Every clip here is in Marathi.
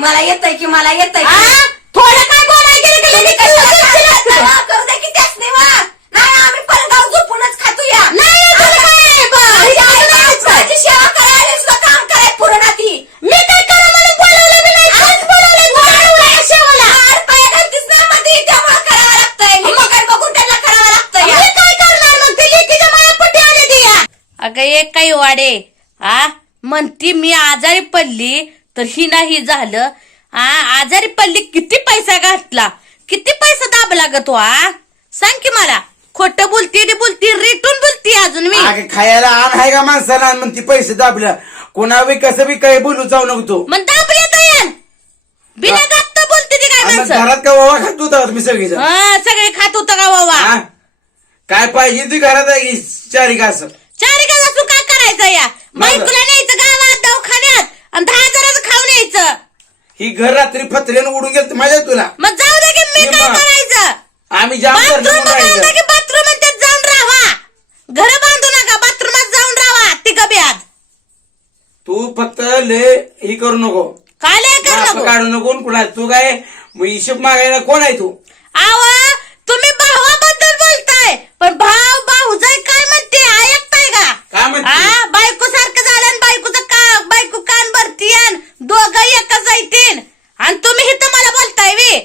मला येत थोडं काय बोलायला गेलं की लगेच कशाला चिडचिड असते? करू दे की त्याच नाही वा? नाही आम्ही पलगाव झोपूनच खातो या नाही, तुला काय, ब- हे असं नाही असतं. माझी सेवा करायला सुद्धा काम कराय पूर्ण ती. मी काय करा? म्हणून बोलवलं बी नाही. आज बोलवलंय? तुला एवढ्या शेवाला. चार पाय घालतीस ना मध्ये. त्यामुळे करावं लागतंय. लिंबाकडे बघून त्यांना करावं लागतंय. मी काय करणार मग? ते लेकीच्या मायापट्टी आले ती या. अगं एक काही वाडे आ? म्हणती मी आजारी पडली तर ही नाही झालं. आ आजारी पडली किती पैसा घातला? किती पैसा दाबला ग तो आ? सांग की मला. खोट बोलती रे बोलती रेटून बोलती अजून मी. अगं खायला आण आहे का माणसाला? मग ती पैसे दाबल्या कोणा बी कसं बी काही बोलू जाऊ नको तू. मग दाबले बिना बोलते ती काय माणसं? घरात का वावा खात होता तुम्ही सगळी हा सगळे खात होतं का बाबा काय पाहिजे ती घरात आहे की चारी का असं चार का असून काय करायचं या? बायकोला दवाखान्यात आणि दहा हजाराचं खाऊन यायचं. ही घर रात्री फत्र्यानं उडून गेलं माझ्या तुला? मग जाऊ दे की मी काय निम्मा. करायचं? आम्ही जाम बाथरूम करतो म्हणून बांधा राहिलं. की बाथरूममध्ये जाऊन राहा. घर बांधू नका बाथरूमात जाऊन राहा ती गबी आज. तू फक्त ले ही करू नको. काय लय कर माप नको? काढू नको कुणा तू काय मग हिशोब मागायला कोण आहे तू? आव तुम्ही भावाबद्दल बोलताय पण भाव भाऊजाई काय म्हणते ऐकताय का काय म्हणते? हा बायको सारखं झालं आणि बायकोचं का बायको कान भरती दोघं एकच जायतील आणि तुम्ही इथं मला बोलताय वे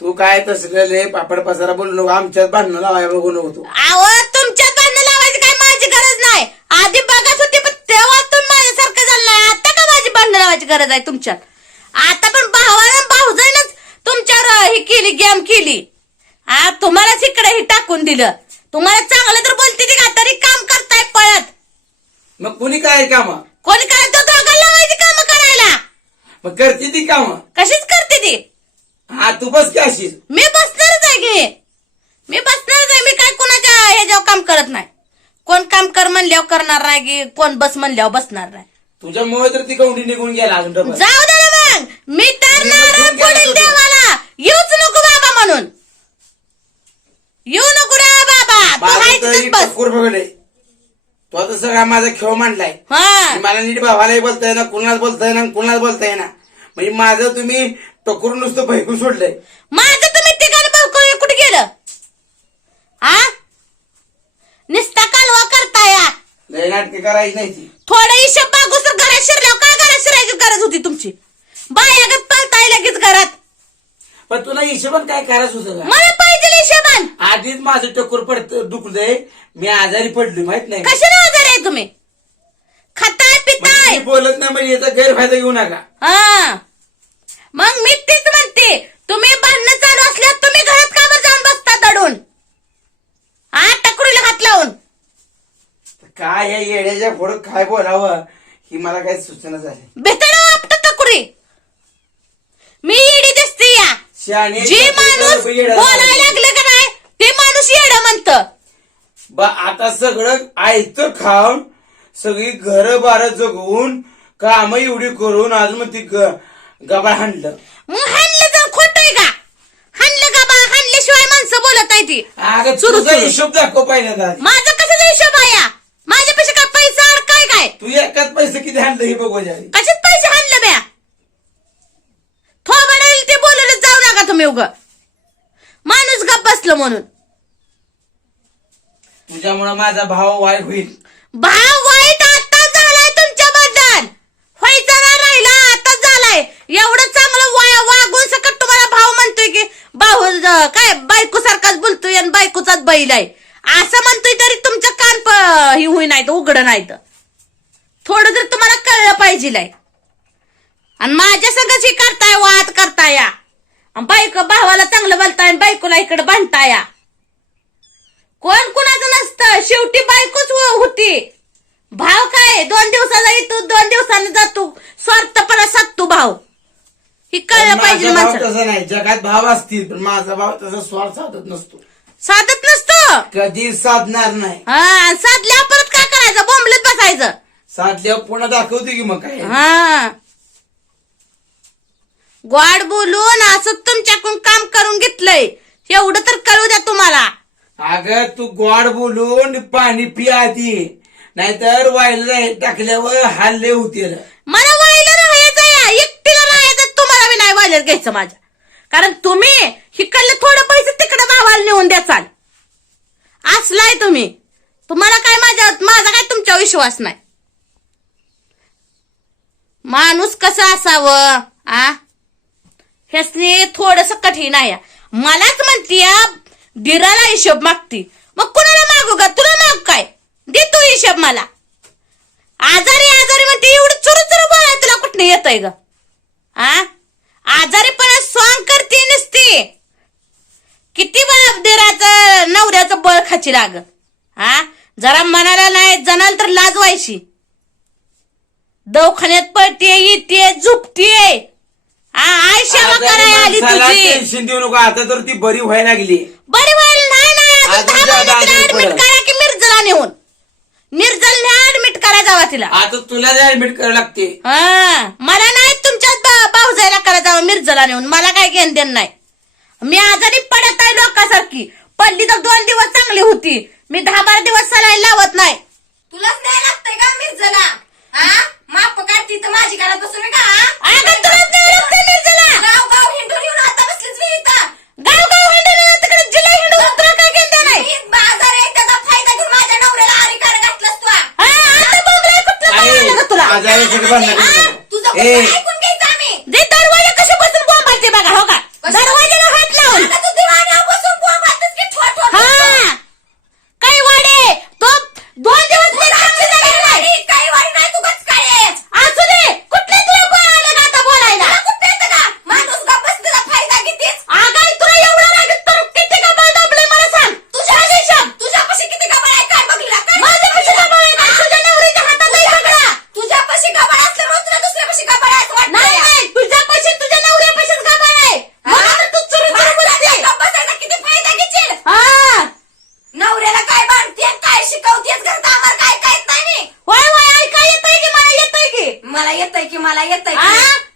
तू काय तसलं ले पापड पसारा बोलू नको. आमच्यात भांडणं लावाय बघू नको तू. आव तुमच्या भांडण लावायची काय माझी गरज नाही. आधी बघत होती पण तेव्हा तुम्ही माझ्यासारखं झालं नाही. आता का माझी भांडण लावायची गरज आहे तुमच्यात? आता पण भावानं भाऊजाईनच तुमच्यावर ही केली गेम केली. आ तुम्हालाच इकडे हे टाकून दिलं. तुम्हाला चांगलं तर बोलते ती का? तरी काम करताय पळत. मग कुणी काय काम? कोणी काय? तो दोघांना लावायची काम करायला. मग करते ती काम? कशीच करते ती? हा तू बस की अशीच. मी बसणारच आहे की. मी बसणारच आहे. मी काय कोणाच्या ह्याच्यावर काम करत नाही. कोण काम कर म्हणल्यावर करणार नाही की कोण बस म्हणल्यावर बसणार नाही. तुझ्यामुळे तर ती कौंडी निघून गेला अजून डबल. जाऊ दे ना मग. मी तर मी नारळ फोडील. देवाला. येऊच नको बाबा म्हणून. येऊ नको रे बाबा. तू माझं हाय तर तिथंच ही बस. टक्कर बघले तो आता सगळा माझा खेळ मांडलाय. हा. मला नीट भावालाही बोलताय ना कुणाला बोलताय ना कुणाला बोलताय ना. म्हणजे माझं तुम्ही टोकरून नुसतं भैकून सोडलंय. माझं तुम्ही ठिकाणी बघ कुठे गेलं? आ? निस्ता कालवा करताय लय नाटके करायची नाही ती. थोडं हिशोब बागूस तर घरात शिरल्यावर काय घरात शिरायची गरज होती तुमची? बायागत पळताय लगेच घरात. पण तुला हिशोबात काय करायचं होतं का? मला पाहिजे हिशोबान. आधीच माझं टक्कर पडत दुखलंय. मी आजारी पडलो माहीत नाही. कशाला आजार आहे तुम्ही? खाताय म्हणजे पिताय मी बोलत नाही म्हणजे याचा गैरफायदा घेऊ नका. हा. मग मी तीच म्हणते तुम्ही भांडणं चालू असल्यावर तुम्ही घरात का बरं जाऊन बसता दडून? हा टकरूला हात लावून. काय या येड्याच्या पुढं काय बोलावं? ही मला काही सूचना झाली भेटायला वाटत टकुरी. मी येडी दिसते या. शहाणी जे माणूस बोलायला लागले का नाही ते माणूस येड म्हणत. ब आता सगळं आयत खाऊन सगळी घर बार जगवून काम एवढी करून अजून मग ती गबाळ हाणलं. मग हाणलं तर खोट आहे का? हाणलं का बा हाणल्याशिवाय माणसं बोलत आहे ती. अगं सुरू, तुझा सुरू. हिशोब दाखव पहिल्यांदा माझं कसं हिशोब आहे या? माझ्यापेक्षा काय पैसा अडकाय काय तू एकाच पैसे किती हाणलं हे बघू द्या कशात पैसे हाणलं ब्या? थोबडेल ते बोलवलं जाऊ नका तुम्ही उग. माणूस गप बसलं म्हणून. तुझ्यामुळे माझा भाव वाईट होईल. भाव वाईट आता झालाय तुमच्याबद्दल व्हायचा ना राहिला आता झालाय एवढं चांगलं वा- वागून सकट तुम्हाला भाव म्हणतोय की भाऊ ज- काय बायको सारखाच बोलतोय आणि बायकोचाच बैल आहे असं म्हणतोय तरी तुमचं कान प- ही होई नाही उघड नाही थोडं जर तुम्हाला कळलं पाहिजे आणि माझ्या संगच हे करताय वाद करताय. बायको भावाला चांगलं बोलताय आणि बायकोला इकडे बांधताय. कोण कुणाचं नसतं. शेवटी बायकोच हो- होती. भाव काय? दोन दिवसाला येतो दोन दिवसानं जातो. स्वार्थपणा साधतो भाव. ही कळलं पाहिजे तसा नाही. जगात भाव असतील पण माझा भाव तसा स्वार्थ साधत नसतो. साधत नसतो. कधी साधणार नाही. हा आणि साधल्यावर परत काय करायचं? बोंबलत बसायचं. साधल्यावर पुन्हा दाखवते की मग काय. हा. गोड बोलून असं तुमच्याकडून काम करून घेतलंय. एवढं तर कळू द्या तुम्हाला. अगं तू गोड बोलून पाणी पी आधी नाहीतर व्हायला टाकल्यावर हल्ले होतील. मला व्हायला राहायचं या. एकटीला राहायचं तुम्हाला बी नाही राहिलेत घ्यायचं माझ्या. कारण तुम्ही हिकडले थोडं पैसे तिकडे भावाला नेऊन द्याचाल असलाय तुम्ही. तुम्हाला काय माझ्या माझा काय तुमच्यावर विश्वास नाही? माणूस कसं असावं आ? ह्यासनी थोडस कठीण आहे. मलाच म्हणती दिराला हिशोब मागती. मग कुणाला मागू का तुला माग काय? दे तू हिशोब मला. आजारी आजारी म्हणते एवढं चुरू चुरू बोलाय तुला कुठं आहे ग? आ? आजारीपणा स्वांग करते नसते. किती दिराचं नवऱ्याचं बळ खाची लाग. हा? जरा मनाला नाही जणाल तर लाज व्हायची. दवाखान्यात पडते येते झुपते आय सेवा कराय आली तुझी. टेन्शन देऊ नको आता तर ती बरी व्हायला लागली. बरी व्हायला नाही नाही अजून अजून दहा ज्यादा महिने तिला आजारी ऍडमिट पडल. करा की मिरजला नेऊन. मिरजल ऍडमिट करा जावा तिला. आता तुला ऍडमिट करावं लागते. हा मला नाही तुमच्याच बा- भाऊजाईला करा जावं मिरजला नेऊन. मला काय घेण देण नाही. मी आजारी पडत आहे लोकांसारखी पडली तर दोन दिवस चांगली होती. मी दहा बारा दिवस सलाईन लावत नाही. तुलाच नाही लागतंय का मिरजला हा? माप काढती तर माझी घरात बसून का? हा? अगं तुलाच नाही लागतंय मिरजला गाव गाव हिंडून येऊन आता बसलीच मी इथं. गाव गाव हिंडून तिकडे जिल्हा हिंडून तुला काय घेण देण नाही. मी बाजार आहे त्याचा फायदा घेऊन माझ्या नवऱ्याला आरी कार घातलंस तू. हा? आता बोंबलाय कुठलं बोलायला ग तुला करू हा? नको. तुझं ए कुठं ऐकून घ्यायचं आम्ही जे दरवाजा कसे बसून बोंबालते बघा हो का दरवाजाला हात लावून आता तू दिवाण्यावर बसून बोंबालतेस की ठो ठो ठो. हा काही वाडे तो दोन दिवस मी साक्षी झालेली नाही. वाडी, काही वाडी नाही तू कच काय आहे? असू दे कुठले तुला बोलायला का आता बोलायला तुला कुठं येतं का? माणूस गप्प बस, तुझा फायदा घेतीस. आगाई तुला एवढा लागत तर किती कपाळ दाबले मला सांग तुझ्या हिशोब, तुझ्यापाशी किती गबाळ आहे काय बघितला? काय माझ्या कशी कपाळ आहे का? तुझ्या नवरीच्या हातात आहे सगळा तुझ्यापाशी गबाळ असल्यामुळे तुला दुसऱ्यापाशी गबाळ आहे असं वाटतंय. नाही नाही तुझ्या पैसे तुझ्या नवऱ्या पैसेच कपाळ आहे म्हणून तर तू चुरू चुरू बोलते माणसाच्या गप्प बसायचा किती फायदा घेशील? हा नवऱ्याला काय बांधते काय शिकवतेस घरात आम्हाला काय काहीच नाही नी. होय होय ऐका येतंय की मला येतय की मला येतंय की? मला की